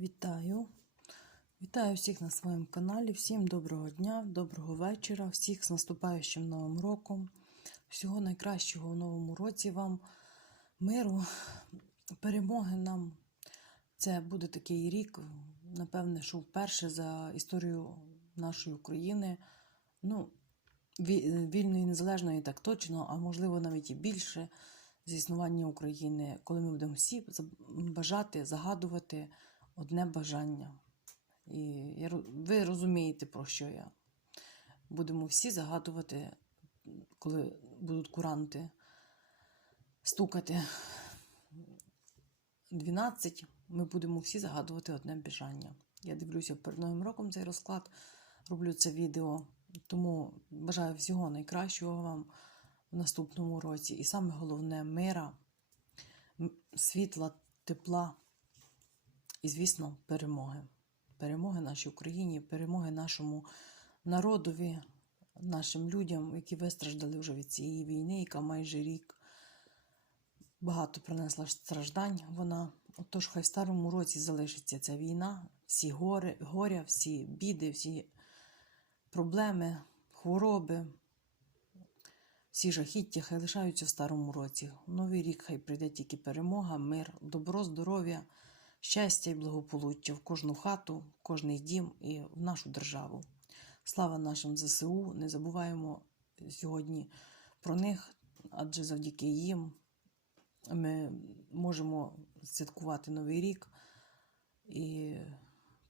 Вітаю! Вітаю всіх на своєму каналі. Всім доброго дня, доброго вечора, всіх з наступаючим новим роком. Всього найкращого в новому році вам, миру, перемоги нам. Це буде такий рік, напевне, що вперше за історію нашої України. Ну, ві- вільної, незалежної так точно, а можливо навіть і більше з існування України, коли ми будемо всі бажати, загадувати одне бажання. І ви розумієте, про що я. Будемо всі загадувати, коли будуть куранти стукати 12, ми будемо всі загадувати одне бажання. Я дивлюся перед Новим роком цей розклад, роблю це відео, тому бажаю всього найкращого вам в наступному році. І саме головне мира, світла, тепла і, звісно, перемоги. Перемоги нашій Україні, перемоги нашому народові, нашим людям, які вистраждали вже від цієї війни, яка майже рік багато принесла страждань вона. Отож, хай в старому році залишиться ця війна, всі гори, горя, всі біди, всі проблеми, хвороби, всі жахіття хай лишаються в старому році. Новий рік хай прийде тільки перемога, мир, добро, здоров'я, щастя і благополуччя в кожну хату, кожний дім і в нашу державу. Слава нашим ЗСУ! Не забуваємо сьогодні про них, адже завдяки їм ми можемо святкувати Новий рік і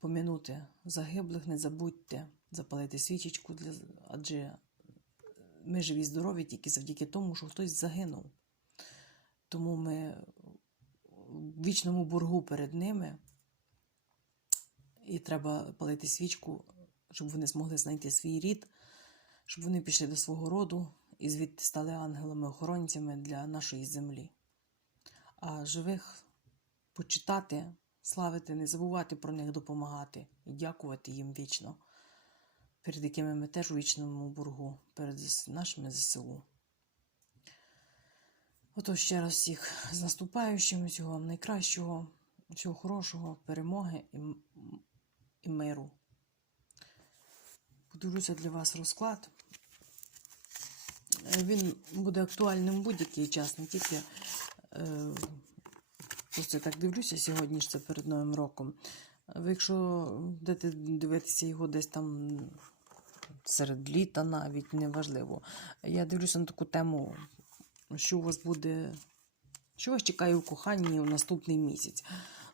помінути загиблих, не забудьте запалити свічечку, для, адже ми живі, здорові тільки завдяки тому, що хтось загинув. Тому ми вічному боргу перед ними, і треба палити свічку, щоб вони змогли знайти свій рід, щоб вони пішли до свого роду і звідти стали ангелами-охоронцями для нашої землі. А живих почитати, славити, не забувати про них допомагати і дякувати їм вічно, перед якими ми теж у вічному боргу, перед нашими ЗСУ. Отож, ще раз всіх з наступаючим, всього найкращого, всього хорошого, перемоги і, і миру. Подивлюся для вас розклад. Е, Він буде актуальним в будь-який час, не тільки. Е, просто я так дивлюся сьогодні ж це перед Новим роком. Ви якщо будете дивитися його десь там серед літа навіть неважливо. Я дивлюся на таку тему, що у вас буде, що вас чекає у коханні у наступний місяць.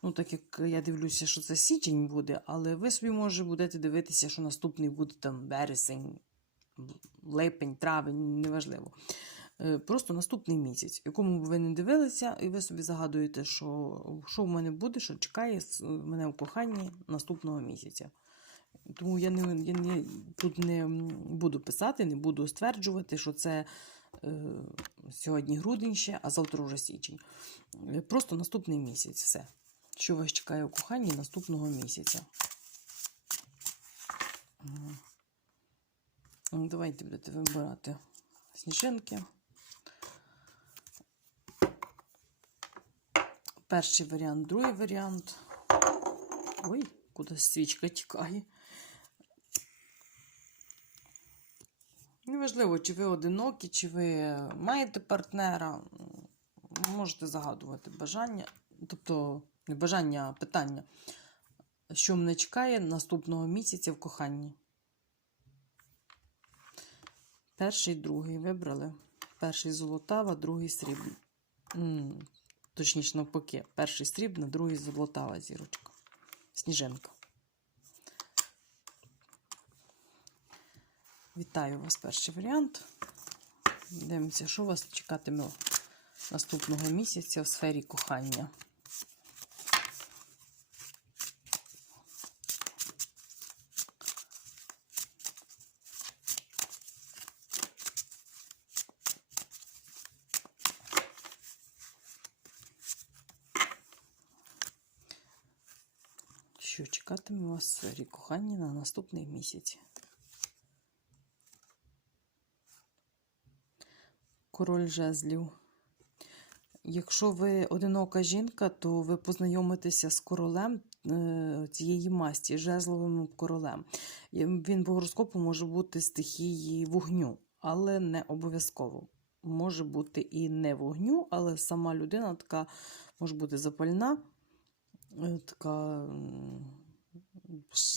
Ну, так як я дивлюся, що це січень буде, але ви собі, може, будете дивитися, що наступний буде там вересень, липень, травень, неважливо. Е, Просто наступний місяць, якому б ви не дивилися, і ви собі загадуєте, що, що в мене буде, що чекає мене в коханні наступного місяця. Тому я, не, я не, тут не буду писати, не буду стверджувати, що це сьогодні грудень ще, а завтра вже січень. Е, Просто наступний місяць все. Що вас чекає у коханні наступного місяця. Ну, Давайте будете вибирати сніжинки. Перший варіант, другий варіант. Ой, куди свічка тікає. Неважливо, чи ви одинокі, чи ви маєте партнера. Можете загадувати бажання, тобто не бажання, а питання, що мене чекає наступного місяця в коханні. Перший, другий вибрали. Перший золотава, другий срібний. Точніше, навпаки, перший срібна, другий золотава зірочка. Сніжинка. Вітаю вас, перший варіант. Дивимося, що вас чекатиме наступного місяця в сфері кохання. Що чекатиме вас в сфері кохання на наступний місяць? Король жезлів. Якщо ви одинока жінка, то ви познайомитеся з королем е, цієї масті, жезловим королем. Він по гороскопу може бути стихії вогню, але не обов'язково. Може бути і не вогню, але сама людина така може бути запальна, е, така,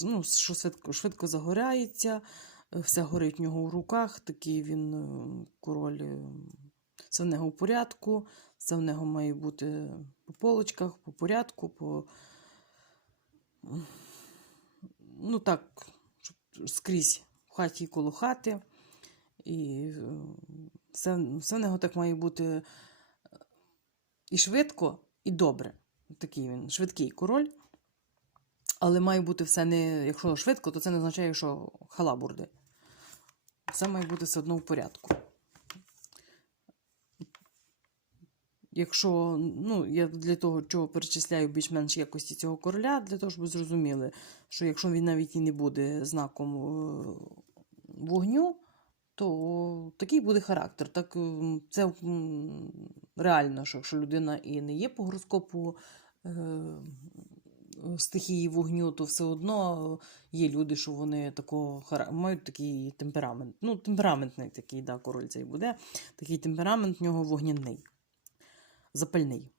ну, що швидко, швидко загоряється, все горить в нього в руках, такий він е, король, е, все в нього в порядку. Все в нього має бути по полочках, по порядку, по. Ну так, скрізь в хаті і коло хати. І е, все, все в нього так має бути е, і швидко, і добре. Такий він швидкий король. Але має бути все не. Якщо швидко, то це не означає, що халабурди. Все має бути все одно в порядку. Якщо, ну, я для того, чого перечисляю більш-менш якості цього короля, для того, щоб ви зрозуміли, що якщо він навіть і не буде знаком е, вогню, то такий буде характер. Так, це реально, що якщо людина і не є по гороскопу е, стихії вогню, то все одно є люди, що вони такого мають такий темперамент. Ну, темпераментний такий, да, король цей буде. Такий темперамент в нього вогняний запальний.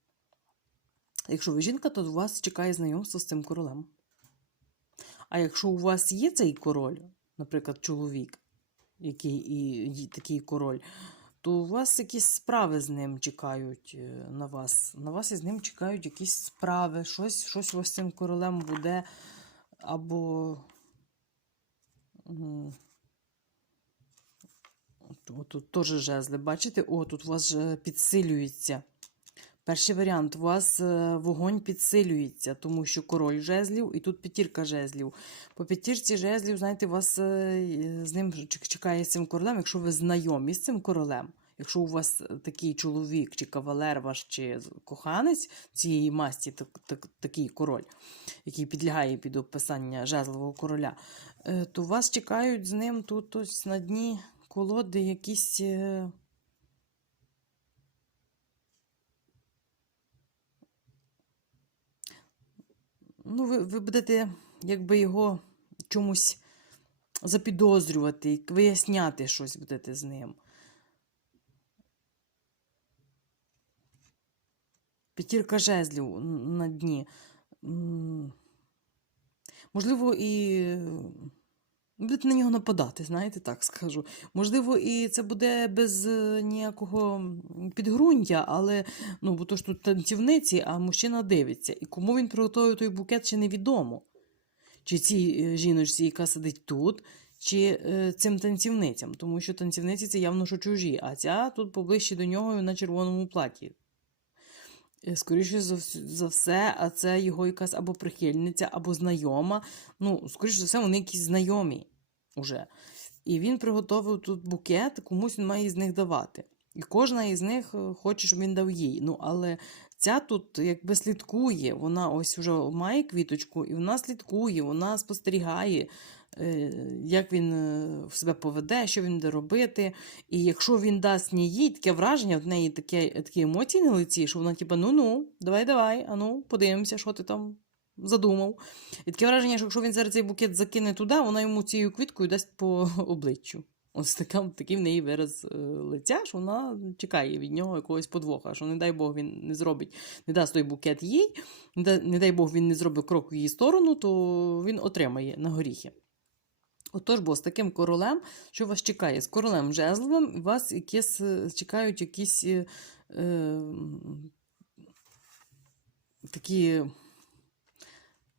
Якщо ви жінка, то вас чекає знайомство з цим королем. А якщо у вас є цей король, наприклад, чоловік, який і, і такий король, то у вас якісь справи з ним чекають е, на вас. На вас із ним чекають якісь справи, щось, щось у вас з цим королем буде, або. От тут теж жезли. Бачите? О, тут у вас підсилюється. Перший варіант, у вас е, вогонь підсилюється, тому що король жезлів і тут п'ятірка жезлів. По п'ятірці жезлів, знаєте, вас е, з ним чекає з цим королем, якщо ви знайомі з цим королем. Якщо у вас такий чоловік, чи кавалер ваш, чи коханець цієї масті, так, так, такий король, який підлягає під описання жезлового короля, е, то вас чекають з ним тут ось на дні колоди якісь. Ну, ви, ви будете якби його чомусь запідозрювати, виясняти щось будете з ним. П'ятірка жезлів на дні. Можливо, і будете на нього нападати, знаєте, так скажу. Можливо, і це буде без е, ніякого підґрунтя, але ну, бо то ж тут танцівниці, а мужчина дивиться. І кому він приготує той букет, ще невідомо. Чи цій е, жіночці, яка сидить тут, чи е, цим танцівницям, тому що танцівниці це явно що чужі, а ця тут поближче до нього на червоному платі. Е, Скоріше за, все, а це його якась або прихильниця, або знайома. Ну, скоріше за все, вони якісь знайомі уже. І він приготовив тут букет, комусь він має з них давати. І кожна із них е, хоче, щоб він дав їй. Ну, але ця тут якби слідкує, вона ось вже має квіточку, і вона слідкує, вона спостерігає, як він е, себе поведе, що він буде робити. І якщо він дасть не їй таке враження, в неї таке, такі емоції на лиці, що вона, типу, ну-ну, давай, давай, а ну, подивимося, що ти там задумав. І таке враження, що якщо він зараз цей букет закине туди, вона йому цією квіткою дасть по обличчю. Ось така, такий в неї вираз е, лиця, що вона чекає від нього якогось подвоха, що не дай Бог він не зробить, не дасть той букет їй, не дай Бог він не зробить крок в її сторону, то він отримає на горіхи. Отож, бо з таким королем, що вас чекає? З королем жезловим вас якісь, е, чекають якісь е, е, такі.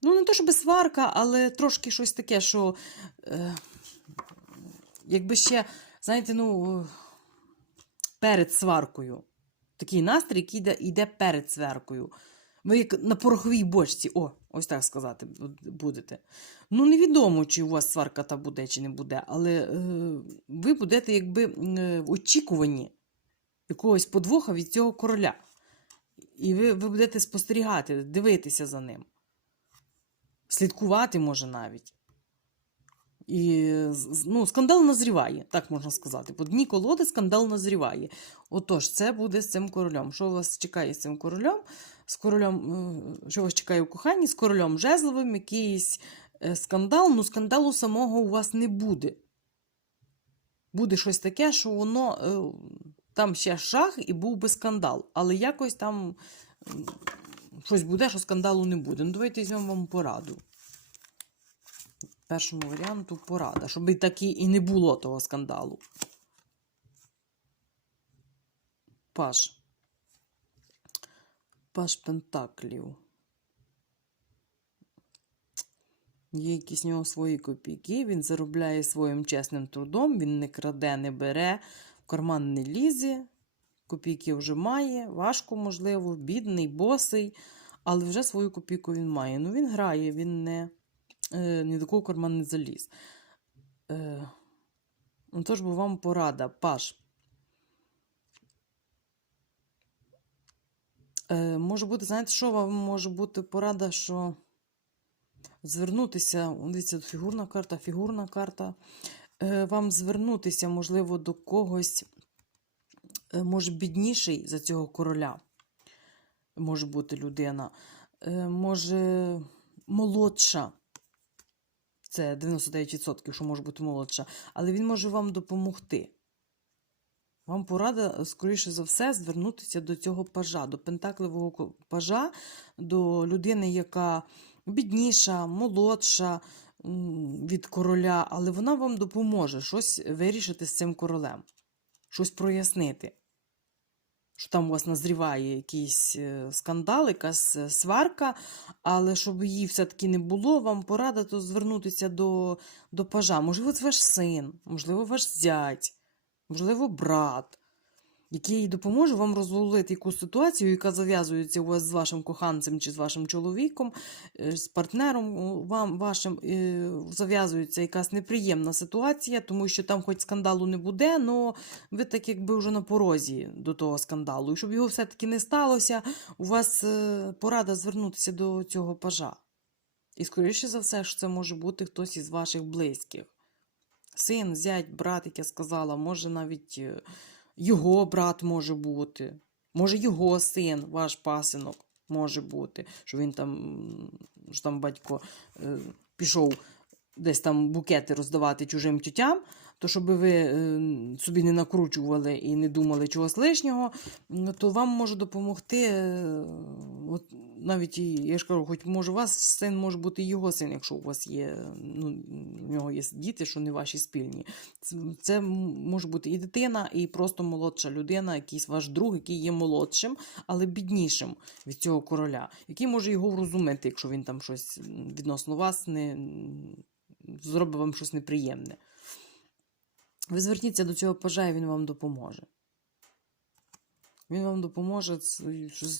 Ну, не то, щоб сварка, але трошки щось таке, що е, якби ще, знаєте, ну, перед сваркою. Такий настрій, який йде, йде перед сваркою. Ви як на пороховій бочці, о, ось так сказати будете. Ну, невідомо, чи у вас сварка та буде, чи не буде, але е, ви будете якби е, в очікуванні якогось подвоха від цього короля. І ви, ви будете спостерігати, дивитися за ним. Слідкувати може навіть. І ну, скандал назріває, так можна сказати. По дні колоди скандал назріває. Отож, це буде з цим королем. Що вас чекає з цим королем? З королем, е, що вас чекає у коханні? З королем жезловим, якийсь е, скандал, ну скандалу самого у вас не буде. Буде щось таке, що воно е, там ще шах і був би скандал. Але якось там щось буде, що скандалу не буде. Ну, давайте візьмемо вам пораду. Першому варіанту порада, щоб і таки і не було того скандалу. Паш. Паш Пентаклів. Є якісь нього свої копійки, він заробляє своїм чесним трудом, він не краде, не бере, в карман не лізе, копійки вже має, важко, можливо, бідний, босий, але вже свою копійку він має. Ну, він грає, він не, е, ні до кого карман не заліз. Е, ну, тож би вам порада, Паш. Е, може бути, знаєте, що вам може бути порада, що звернутися, дивіться, фігурна карта, фігурна карта. Е, вам звернутися, можливо, до когось, е, може, бідніший за цього короля. Може бути людина. Може, молодша. Це 99%, що може бути молодша. Але він може вам допомогти. Вам порада, скоріше за все, звернутися до цього пажа, до пентакливого пажа, до людини, яка бідніша, молодша від короля, але вона вам допоможе щось вирішити з цим королем, щось прояснити. Що там у вас назріває якийсь е, скандал, якась е, сварка, але щоб її все-таки не було, вам порада то звернутися до, до пажа. Можливо, це ваш син, можливо, ваш зять можливо, брат, який допоможе вам розвалити якусь ситуацію, яка зав'язується у вас з вашим коханцем чи з вашим чоловіком, е, з партнером вам вашим е, зав'язується якась неприємна ситуація, тому що там хоч скандалу не буде, але ви так якби вже на порозі до того скандалу. І щоб його все-таки не сталося, у вас е, порада звернутися до цього пажа. І, скоріше за все, що це може бути хтось із ваших близьких син, зять, брат, як я сказала, може навіть е, його брат може бути, може його син, ваш пасинок може бути, що він там, що там батько е, пішов десь там букети роздавати чужим тютям, то щоб ви е, собі не накручували і не думали чогось лишнього, то вам може допомогти. е, От навіть я ж кажу, хоч може у вас син може бути його син, якщо у вас є, ну, у нього є діти, що не ваші спільні. Це може бути і дитина, і просто молодша людина, якийсь ваш друг, який є молодшим, але біднішим від цього короля, який може його врозуміти, якщо він там щось відносно вас не зробить вам щось неприємне. Ви зверніться до цього пажа, і він вам допоможе. Він вам допоможе,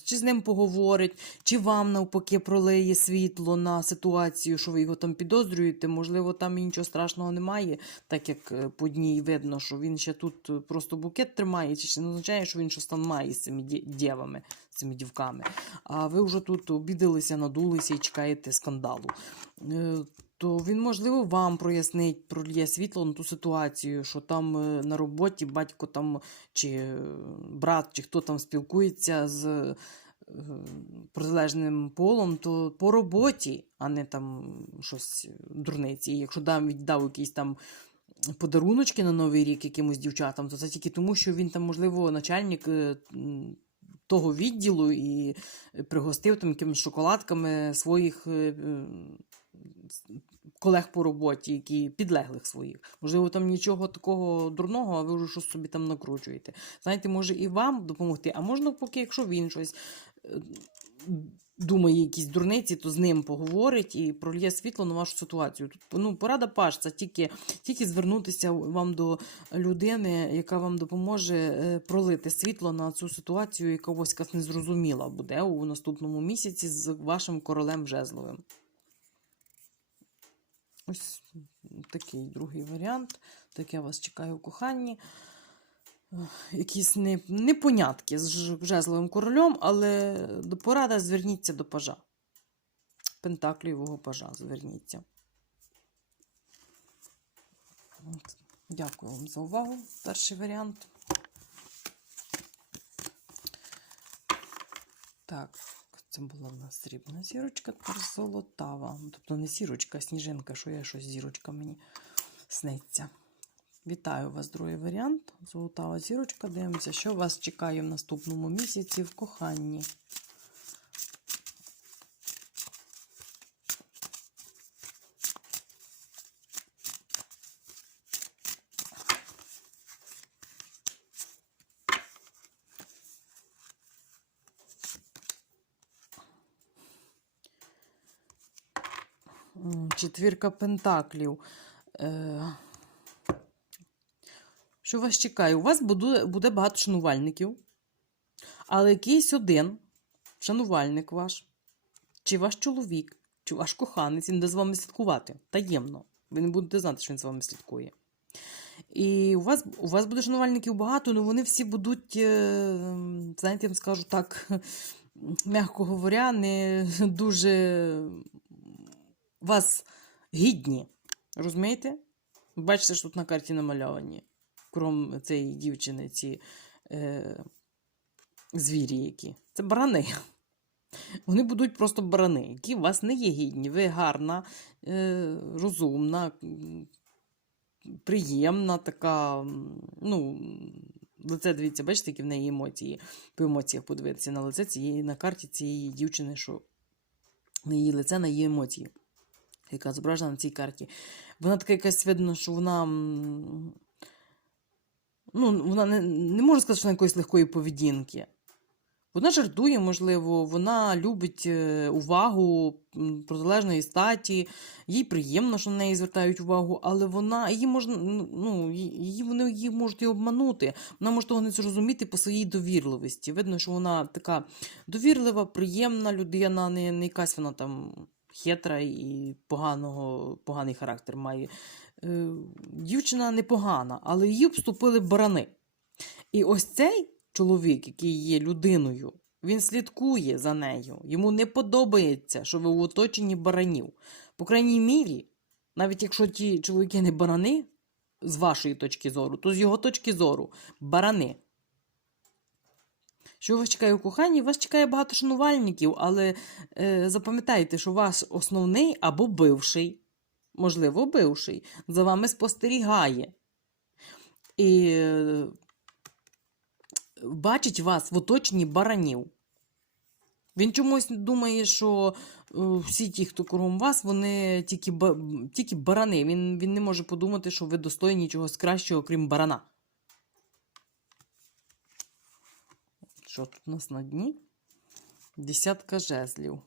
чи з ним поговорить, чи вам навпаки пролиє світло на ситуацію, що ви його там підозрюєте. Можливо, там нічого страшного немає, так як е, по дній видно, що він ще тут е, просто букет тримає, чи не означає, що він щось там має з цими ді- дєвами, з цими дівками. А ви вже тут обідалися, надулися і чекаєте скандалу. То він, можливо, вам прояснить, прольє світло на ту ситуацію, що там е, на роботі батько там чи е, брат, чи хто там спілкується з е, протилежним полом, то по роботі, а не там щось дурниці. І якщо дам віддав якийсь там подаруночки на Новий рік якимось дівчатам, то це тільки тому, що він там, можливо, начальник. Того відділу і пригостив там якимись шоколадками своїх колег по роботі, які підлеглих своїх. Можливо, там нічого такого дурного, а ви вже щось собі там накручуєте. Знаєте, може і вам допомогти, а можна, поки, якщо він щось е, думає, якісь дурниці, то з ним поговорить і прольє світло на вашу ситуацію. Тут ну, порада паш, це тільки, тільки звернутися вам до людини, яка вам допоможе е, пролити світло на цю ситуацію, яка ось незрозуміла буде у наступному місяці з вашим королем Жезловим. Ось такий другий варіант. Так я вас чекаю коханні. Якісь не, непонятки з жезловим королем, але до порада зверніться до пажа. Пентаклівого пажа зверніться. Дякую вам за увагу. Перший варіант. Так, це була в нас срібна зірочка, тепер золотава. Тобто не сірочка, а сніжинка, що я щось зірочка мені сниться. Вітаю вас, другий варіант. Золотава зірочка. Дивимося, що вас чекає в наступному місяці в коханні. Четвірка пентаклів. Е, Що вас чекає? У вас буде, багато шанувальників, але якийсь один шанувальник ваш, чи ваш чоловік, чи ваш коханець, він буде з вами слідкувати таємно. Ви не будете знати, що він з вами слідкує. І у вас, у вас буде шанувальників багато, але вони всі будуть, е, знаєте, я вам скажу так, м'яко говоря, не дуже вас гідні. Розумієте? Бачите, що тут на карті намальовані. Крім цієї дівчини, ці е, звірі, які. Це барани. Вони будуть просто барани, які вас не є гідні. Ви гарна, е, розумна, приємна, така. Ну, лице, дивіться, бачите, які в неї емоції. По емоціях подивитися на лице цієї на карті цієї дівчини, що на її лице, на її емоції яка зображена на цій карті. Вона така якась видно, що вона. Ну, вона не, не можу сказати, що вона якоїсь легкої поведінки. Вона жартує, можливо, вона любить е, увагу протилежної статі, їй приємно, що на неї звертають увагу, але вона її можна, ну, її, вони її можуть і обманути. Вона може того не зрозуміти по своїй довірливості. Видно, що вона така довірлива, приємна людина, не, не якась вона там хитра і поганого, поганий характер має. Е, Дівчина непогана, але її обступили барани. І ось цей чоловік, який є людиною, він слідкує за нею. Йому не подобається, що ви в оточенні баранів. По крайній мірі, навіть якщо ті чоловіки не барани, з вашої точки зору, то з його точки зору барани. Що вас чекає у коханні? Вас чекає багато шанувальників, але е, запам'ятайте, що ваш основний або бивший, можливо, бивший, за вами спостерігає. І е, бачить вас в оточенні баранів. Він чомусь думає, що е, всі ті, хто кругом вас, вони тільки, тільки барани. Він, він не може подумати, що ви достойні чогось кращого, крім барана. Що тут у нас на дні? Десятка жезлів.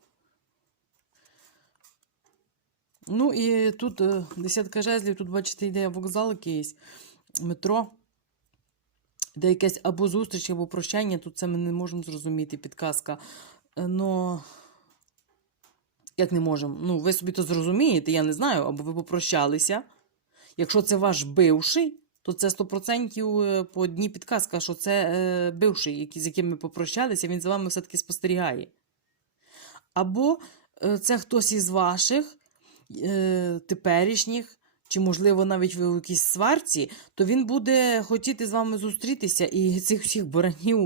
Ну і тут е, десятка жезлів, тут, бачите, йде вокзал якийсь, метро. Де якесь або зустріч, або прощання. Тут це ми не можемо зрозуміти, підказка. Е, Но як не можемо? Ну, ви собі то зрозумієте, я не знаю, або ви попрощалися. Якщо це ваш бивший, то це 100% е, по одній підказка, що це е, бивший, який, з яким ми попрощалися, він за вами все-таки спостерігає. Або е, це хтось із ваших е, теперішніх, чи, можливо, навіть ви у якійсь сварці, то він буде хотіти з вами зустрітися і цих всіх баранів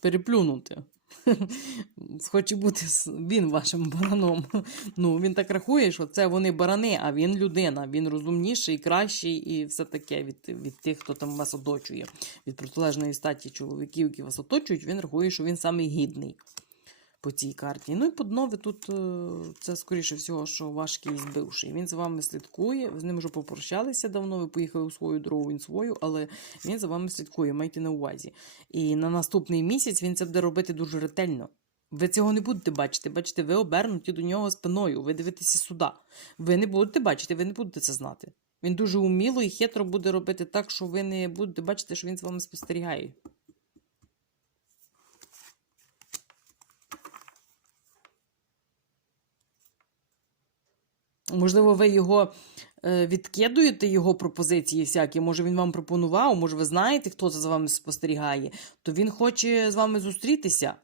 переплюнути. Хоче бути він вашим бараном. Ну, він так рахує, що це вони барани, а він людина. Він розумніший, кращий і все таке від, від тих, хто там вас оточує. Від протилежної статі чоловіків, які вас оточують, він рахує, що він самий гідний по цій карті. Ну і по дно ви тут е, це, скоріше всього, що ваш кейс бивший. Він за вами слідкує, ви з ним вже попрощалися давно, ви поїхали у свою дорогу, він свою, але він за вами слідкує, майте на увазі. І на наступний місяць він це буде робити дуже ретельно. Ви цього не будете бачити. Бачите, ви обернуті до нього спиною, ви дивитеся сюди. Ви не будете бачити, ви не будете це знати. Він дуже уміло і хитро буде робити так, що ви не будете бачити, що він з вами спостерігає. Можливо, ви його е, відкидуєте, його пропозиції всякі. Може, він вам пропонував, може, ви знаєте, хто це за вами спостерігає, то він хоче з вами зустрітися.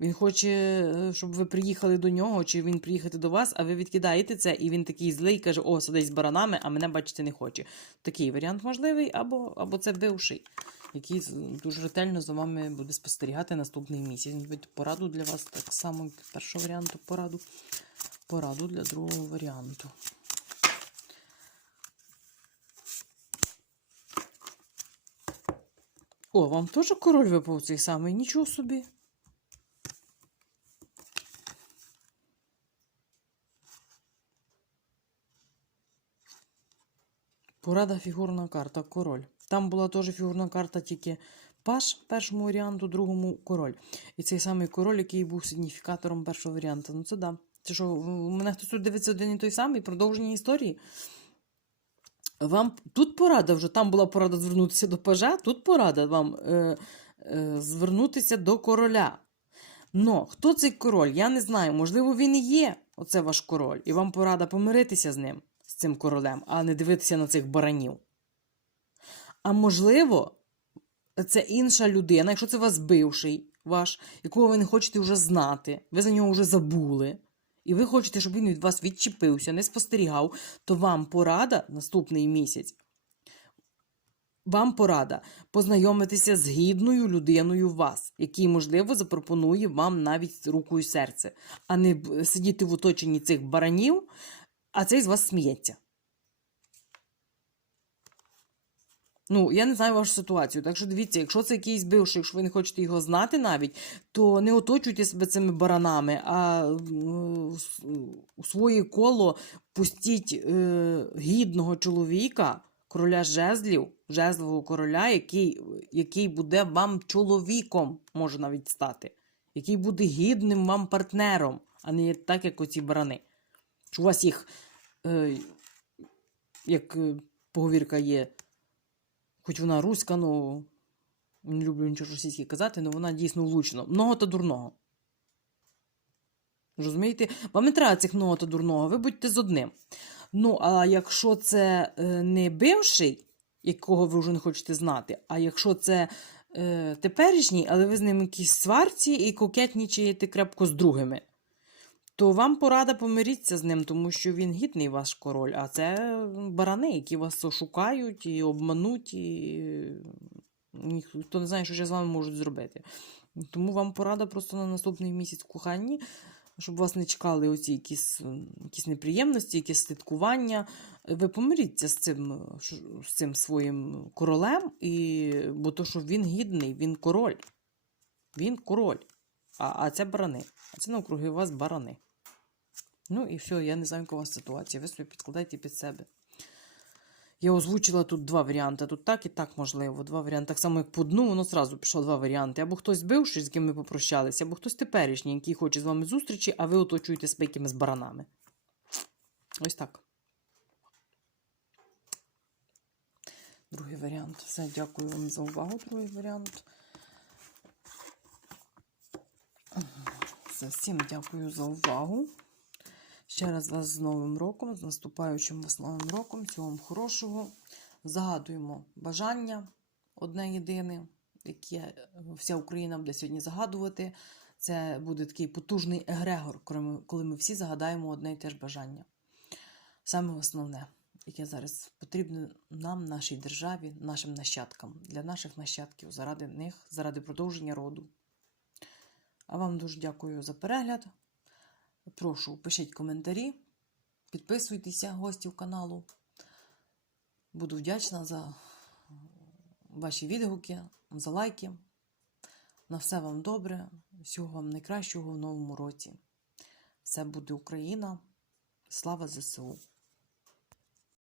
Він хоче, е, щоб ви приїхали до нього, чи він приїхати до вас, а ви відкидаєте це, і він такий злий каже: О, сидить з баранами, а мене бачити не хоче. Такий варіант можливий, або, або це бивший, який дуже ретельно за вами буде спостерігати наступний місяць. Він пораду для вас так само, як першого варіанту пораду. Пораду для другого варіанту. О, вам теж король випав цей самий? Нічого собі. Порада фігурна карта король. Там була теж фігурна карта, тільки паш першому варіанту, другому король. І цей самий король, який був сигніфікатором першого варіанту. Ну це да. Це що, мене хтось тут дивиться один і той самий продовження історії. Вам тут порада вже, там була порада звернутися до пажа, тут порада вам е, е, звернутися до короля. Но хто цей король? Я не знаю. Можливо, він і є, оце ваш король, і вам порада помиритися з ним, з цим королем, а не дивитися на цих баранів. А можливо, це інша людина, якщо це вас бивший ваш, якого ви не хочете вже знати, ви за нього вже забули, і ви хочете, щоб він від вас відчепився, не спостерігав, то вам порада наступний місяць. Вам порада познайомитися з гідною людиною вас, який, можливо, запропонує вам навіть руку і серце, а не сидіти в оточенні цих баранів, а цей з вас сміється. Ну, я не знаю вашу ситуацію. Так що дивіться, якщо це якийсь бивший, якщо ви не хочете його знати навіть, то не оточуйте себе цими баранами, а у своє коло пустіть е, гідного чоловіка, короля жезлів, жезлового короля, який, який буде вам чоловіком, може навіть стати, який буде гідним вам партнером, а не так, як оці барани. Що у вас їх, е, як е, поговірка є, хоч вона руська, ну не люблю нічого російське казати, але вона дійсно влучно. Много та дурного. Розумієте? Вам не треба цих много та дурного, ви будьте з одним. Ну, а якщо це е, не бивший, якого ви вже не хочете знати, а якщо це е, теперішній, але ви з ним якісь сварці і кокетнічаєте крепко з другими, то вам порада помиріться з ним, тому що він гідний ваш король, а це барани, які вас ошукають і обмануть, і ніхто не знає, що ще з вами можуть зробити. Тому вам порада просто на наступний місяць в коханні, щоб вас не чекали оці якісь, якісь неприємності, якісь слідкування. Ви помиріться з цим, з цим своїм королем, і, бо то, що він гідний, він король. Він король. А, а це барани. А це навкруги вас барани. Ну і все, я не знаю, яка у вас ситуація. Ви собі підкладайте під себе. Я озвучила тут два варіанти. Тут так і так можливо. Два варіанти. Так само, як по дну, воно зразу пішло два варіанти. Або хтось бивший, з ким ми попрощалися, або хтось теперішній, який хоче з вами зустрічі, а ви оточуєте себе якимись баранами. Ось так. Другий варіант. Все, дякую вам за увагу. Другий варіант. Все, всім дякую за увагу. Ще раз вас з Новим роком, з наступаючим вас Новим роком. Всього вам хорошого. Загадуємо бажання одне єдине, яке вся Україна буде сьогодні загадувати. Це буде такий потужний егрегор, коли ми, всі загадаємо одне і те ж бажання. Саме основне, яке зараз потрібне нам, нашій державі, нашим нащадкам, для наших нащадків, заради них, заради продовження роду. А вам дуже дякую за перегляд. Прошу, пишіть коментарі, підписуйтеся, гостів каналу. Буду вдячна за ваші відгуки, за лайки. На все вам добре, всього вам найкращого в новому році. Все буде Україна. Слава ЗСУ!